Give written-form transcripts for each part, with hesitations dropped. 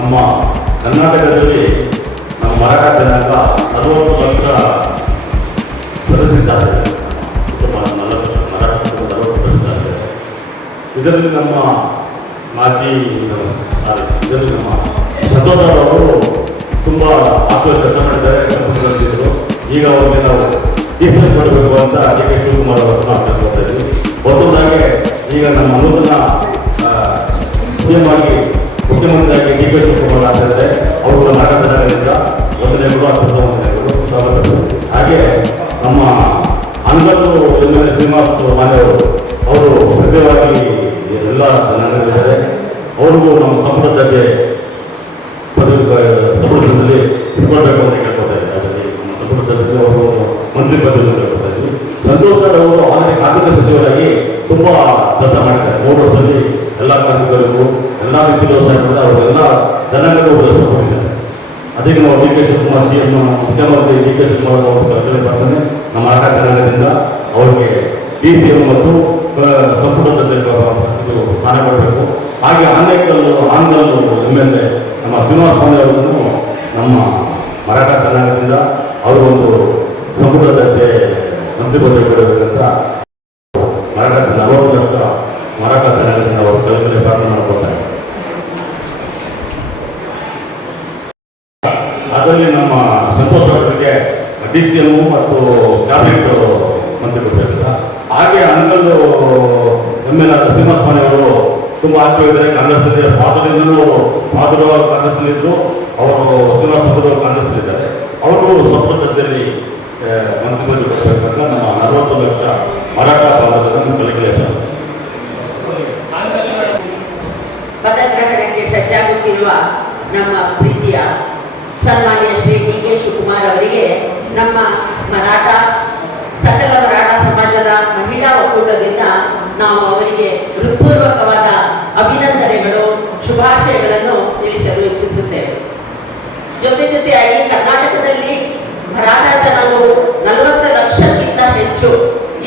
ನಮ್ಮ ಕರ್ನಾಟಕದಲ್ಲಿ ನಮ್ಮ ಮರಾಠ ಜನಾಂಗ 40 ಲಕ್ಷ ಸದಸ್ಯರಿದ್ದಾರೆ. ಇದರಲ್ಲಿ ನಮ್ಮ ಮಾಜಿ ಇದರಲ್ಲಿ ನಮ್ಮ ಸತೋದರವರು ತುಂಬ ಆತ್ಮ ಕೆಲಸ ಮಾಡಿದ್ದಾರೆ. ಈಗ ಅವರಿಗೆ ನಾವು ಟೀಚರ್ ಕೊಡಬೇಕು ಅಂತ ಡಿ.ಕೆ. ಶಿವಕುಮಾರ್ ಅವರನ್ನು ಮಾತನಾಡ್ತಾ ಇದ್ದೀವಿ. ಒಂದೊಂದಾಗಿ ಈಗ ನಮ್ಮ ನೂತನ CM ಆಗಿ ಮುಖ್ಯಮಂತ್ರಿಯಾಗಿ ಡಿ.ಕೆ. ಶಿವಕುಮಾರ್ ಆಗ್ತಿದ್ದಾರೆ. ಅವರು ನಾಗರಿಕರಿಂದ ವಂದನೆಗಳು ವಂದನೆಗಳು ಸ್ವಾಗತಗಳು. ಹಾಗೆ ನಮ್ಮ ಅಂಗಲ್ಲು MLA ಶ್ರೀನಿವಾಸ್ ಮಾನ್ಯವರು ಅವರು ಸದ್ಯವಾಗಿ ಎಲ್ಲ ಜನಾಂಗದಲ್ಲಿದ್ದಾರೆ. ಅವ್ರಿಗೂ ನಮ್ಮ ಸಂಪುಟ ದರ್ಜೆ ಸಂಪುಟದಲ್ಲಿ ಇಟ್ಕೊಳ್ಬೇಕು ಅಂತ ಕೇಳ್ಕೊತಾ ಇದ್ದಾರೆ. ನಮ್ಮ ಸಂಪುಟ ದರ್ಜೆಗೆ ಅವರು ಮಂತ್ರಿ ಪದವಿಯನ್ನು ಕೇಳ್ಕೊತಾ ಇದ್ವಿ. ಸಂತೋಷ್ ಅವರು ಆಲ್ರೆಡಿ ಕಾರ್ಮಿಕ ಸಚಿವರಾಗಿ ತುಂಬ ಕೆಲಸ ಮಾಡಿದ್ದಾರೆ. 3 ವರ್ಷದಲ್ಲಿ ಎಲ್ಲ ಕಾರ್ಮಿಕರಿಗೂ ಎಲ್ಲ ರೀತಿ ವ್ಯವಸಾಯಗಳಿಂದ ಅವರೆಲ್ಲ ಜನಾಂಗಕ್ಕೂ ಕೆಲಸ ಕೊಟ್ಟಿದ್ದಾರೆ. ಅದಕ್ಕೆ ನಾವು ಡಿ.ಕೆ. ಶಿವಕುಮಾರ್ CM ಮುಖ್ಯಮಂತ್ರಿ ಡಿ.ಕೆ. ಶಿವಕುಮಾರ್ ಅವರು ಕರ್ತವ್ಯ ಬರ್ತಾನೆ ನಮ್ಮ ಮರಾಠ ಜನಾಂಗದಿಂದ ಅವರಿಗೆ DCM ಮತ್ತು ಸಂಪುಟದಲ್ಲಿ ಸ್ಥಾನ ಕೊಡಬೇಕು. ಹಾಗೆ ಆನೇಕಲ್ಲು MLA ನಮ್ಮ ಶ್ರೀನಿವಾಸ ಸ್ವಾಮಿ ಅವರನ್ನು ನಮ್ಮ ಮರಾಠ ಜನಾಂಗದಿಂದ ಅವರು ಒಂದು ಸಂಪುಟ ದರ್ಜೆ ಮಂತ್ರಿ ಪದವಿ ಕೊಡಬೇಕಂತ ಮರಾಠ 40 ಲಕ್ಷ ಮರಾಠ ಜನಾಂಗದಿಂದ ಅವರು ಕಲ್ಪನೆ ಪ್ರಾರ್ಥನೆ ಮಾಡ್ಕೊಳ್ತಾರೆ. ಅದರಲ್ಲಿ ನಮ್ಮ ಸಂತೋಷ್ ಅವರಿಗೆ DCM ಮತ್ತು ಕ್ಯಾಬಿನೆಟ್ ಮಂತ್ರಿ ಕೊಟ್ಟಿರ್ತಾರೆ. ಹಾಗೆ ಅಂಗಲ್ಲು MLA ಶ್ರೀನಿವಾಸ ಸ್ವಾಮಿ ಅವರು ತುಂಬ ಆತ್ಮೀಯರಿದ್ದಾರೆ. ಕಾಂಗ್ರೆಸ್ನಲ್ಲಿ ಫಾದರಿಂದಲೂ ಫಾದರು ಅವರು ಕಾಂಗ್ರೆಸ್ನಲ್ಲಿದ್ದರು. ಅವರು ಶ್ರೀನಿವಾಸ ಅವರು ಕಾಂಗ್ರೆಸ್ನಲ್ಲಿದ್ದಾರೆ. ಅವರು ಸಂಪುಟ ದರ್ಜೆಯಲ್ಲಿ ಮಂತ್ರಿ ಪದವಿ ಕೊಡಬೇಕಂತ ನಮ್ಮ 40 ಲಕ್ಷ ಮರಾಠ ಭಾಗದಲ್ಲಿ ಕಲಿಕಲಿದ್ದಾರೆ. ಪದಗ್ರಹಣಕ್ಕೆ ಸಜ್ಜಾಗುತ್ತಿರುವ ನಮ್ಮ ಪ್ರೀತಿಯ ಸನ್ಮಾನ್ಯ ಶ್ರೀ ಡಿ.ಕೆ. ಶಿವಕುಮಾರ್ ಅವರಿಗೆ ನಮ್ಮ ಸಕಲ ಮರಾಠ ಸಮಾಜದ ಮಹಿಳಾ ಒಕ್ಕೂಟದಿಂದ ನಾವು ಅವರಿಗೆ ಹೃತ್ಪೂರ್ವಕವಾದ ಅಭಿನಂದನೆಗಳು, ಶುಭಾಶಯಗಳನ್ನು ತಿಳಿಸಲು ಇಚ್ಛಿಸುತ್ತೇವೆ. ಜೊತೆಯಾಗಿ ಕರ್ನಾಟಕದಲ್ಲಿ ಮರಾಠ ಜನಾಂಗವು 40 ಲಕ್ಷಕ್ಕಿಂತ ಹೆಚ್ಚು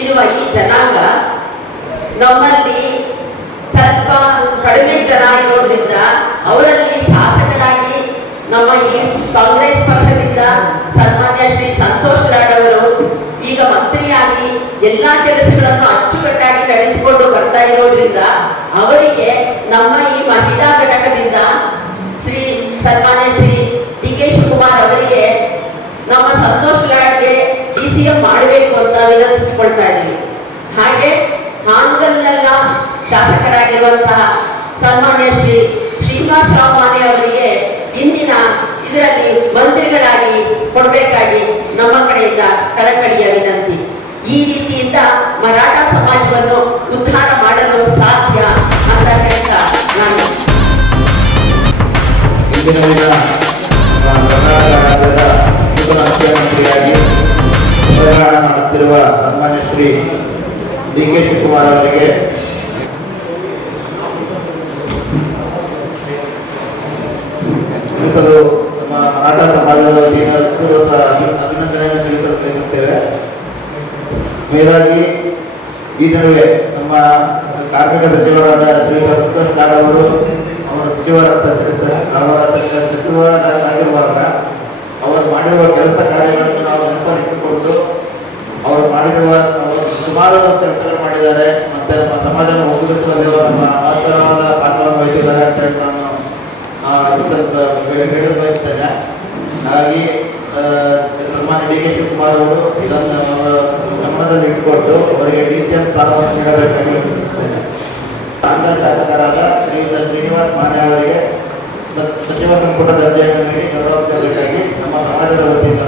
ಇರುವ ಈ ಜನಾಂಗ ನಮ್ಮಲ್ಲಿ ಸ್ವಲ್ಪ ಕಡಿಮೆ ಜನ ಇರೋದ್ರಿಂದ ಅವರಲ್ಲಿ ಶಾಸಕರಾಗಿ ನಮ್ಮ ಈ ಕಾಂಗ್ರೆಸ್ ಪಕ್ಷದಿಂದ ಸನ್ಮಾನ್ಯ ಶ್ರೀ ಸಂತೋಷ್ ಲಾಡ್ ಅವರು ಈಗ ಮಂತ್ರಿಯಾಗಿ ಎಲ್ಲಾ ಕೆಲಸಗಳನ್ನು ಅಚ್ಚುಕಟ್ಟಾಗಿ ನಡೆಸಿಕೊಂಡು ಬರ್ತಾ ಇರೋದ್ರಿಂದ ಅವರಿಗೆ ನಮ್ಮ ಈ ಮಹಿಳಾ ಘಟಕದಿಂದ ಸನ್ಮಾನ್ಯ ಶ್ರೀ ಡಿ.ಕೆ. ಶಿವಕುಮಾರ್ ಅವರಿಗೆ ನಮ್ಮ ಸಂತೋಷ್ ಲಾಡ್ಗೆ DCM ಮಾಡಬೇಕು ಅಂತ ವಿನಂತಿಸಿಕೊಳ್ತಾ ಇದ್ದೀವಿ. ಹಾಗೆ ಹಾನಗಲ್ನ ಶಾಸಕರಾಗಿರುವಂತಹ ಸನ್ಮಾನ್ಯ ಶ್ರೀ ಶ್ರೀನಿವಾಸ ಮಾನ್ಯ ಅವರಿಗೆ ಇಂದಿನ ಇದರಲ್ಲಿ ಮಂತ್ರಿಗಳಾಗಿ ಕೊಡಬೇಕಾಗಿ ನಮ್ಮ ಕಡೆಯಿಂದ ಕಳಕಳಿಯ ವಿನಂತಿ. ಈ ರೀತಿಯಿಂದ ಮರಾಠ ಸಮಾಜವನ್ನು ಉದ್ಧಾರ ಮಾಡಲು ಸಾಧ್ಯ ಅಂತ ಹೇಳ್ತಾ ನಾನು ಇಂದಿನ ಕರ್ನಾಟಕ ರಾಜ್ಯದ ನೂತನ ಮುಖ್ಯಮಂತ್ರಿಯಾಗಿ ಪ್ರಯಾಣ ಮಾಡುತ್ತಿರುವ ಸನ್ಮಾನ್ಯ ಶ್ರೀ ಡಿ.ಕೆ. ಶಿವಕುಮಾರ್ ಅವರಿಗೆ ತಿಳಿಸಲು ನಮ್ಮ ಮರಾಠ ಸಮಾಜದ ವತಿಯಿಂದ ಅಭಿನಂದನೆಯನ್ನು ತಿಳಿಸಲು ಬಯಸುತ್ತೇವೆ. ಮೇಲಾಗಿ ಈ ನಡುವೆ ನಮ್ಮ ಕಾರ್ಮಿಕ ಸಚಿವರಾದ ಶ್ರೀ ಸಂತೋಷ್ ಲಾಡ್ ಅವರು ಸಚಿವರಾಗಿರುವಾಗ ಅವರು ಮಾಡಿರುವ ಕೆಲಸ ಕಾರ್ಯಗಳನ್ನು ನಾವು ನೆನಪಿಟ್ಟುಕೊಂಡು ಅವರು ಸುಮಾರು ಕೆಲಸಗಳು ಮಾಡಿದ್ದಾರೆ. ಮತ್ತೆ ನಮ್ಮ ಸಮಾಜನ ಒಗ್ಗೂಡಿಸುವಲ್ಲಿ ಅವರು ನಮ್ಮ ಮಹತ್ತರವಾದ ಪಾತ್ರವನ್ನು ವಹಿಸಿದ್ದಾರೆ ಅಂತ ಹೇಳಿ ನಾನು ಹೇಳಲು ಬಯಸ್ತೇನೆ. ಹಾಗಾಗಿ ಸನ್ಮಾನ್ಯ ಡಿ.ಕೆ. ಶಿವಕುಮಾರ್ ಅವರು ಇದನ್ನು ಗಮನದಲ್ಲಿ ಇಟ್ಟುಕೊಂಡು ಅವರಿಗೆ DCM ಸ್ಥಾನವನ್ನು ನೀಡಬೇಕಾಗಿ ವಿನಂತಿಸುತ್ತೇನೆ. ಕಾಂಗ್ರೆಸ್ ಶಾಸಕರಾದ ಶ್ರೀನಿವಾಸ್ ಮಾನ್ಯ ಅವರಿಗೆ ಸಚಿವ ಸಂಪುಟ ದರ್ಜೆಯನ್ನು ನೀಡಿ ಗೌರವಿಸಬೇಕಾಗಿ ನಮ್ಮ ಸಮಾಜದ ವತಿಯಿಂದ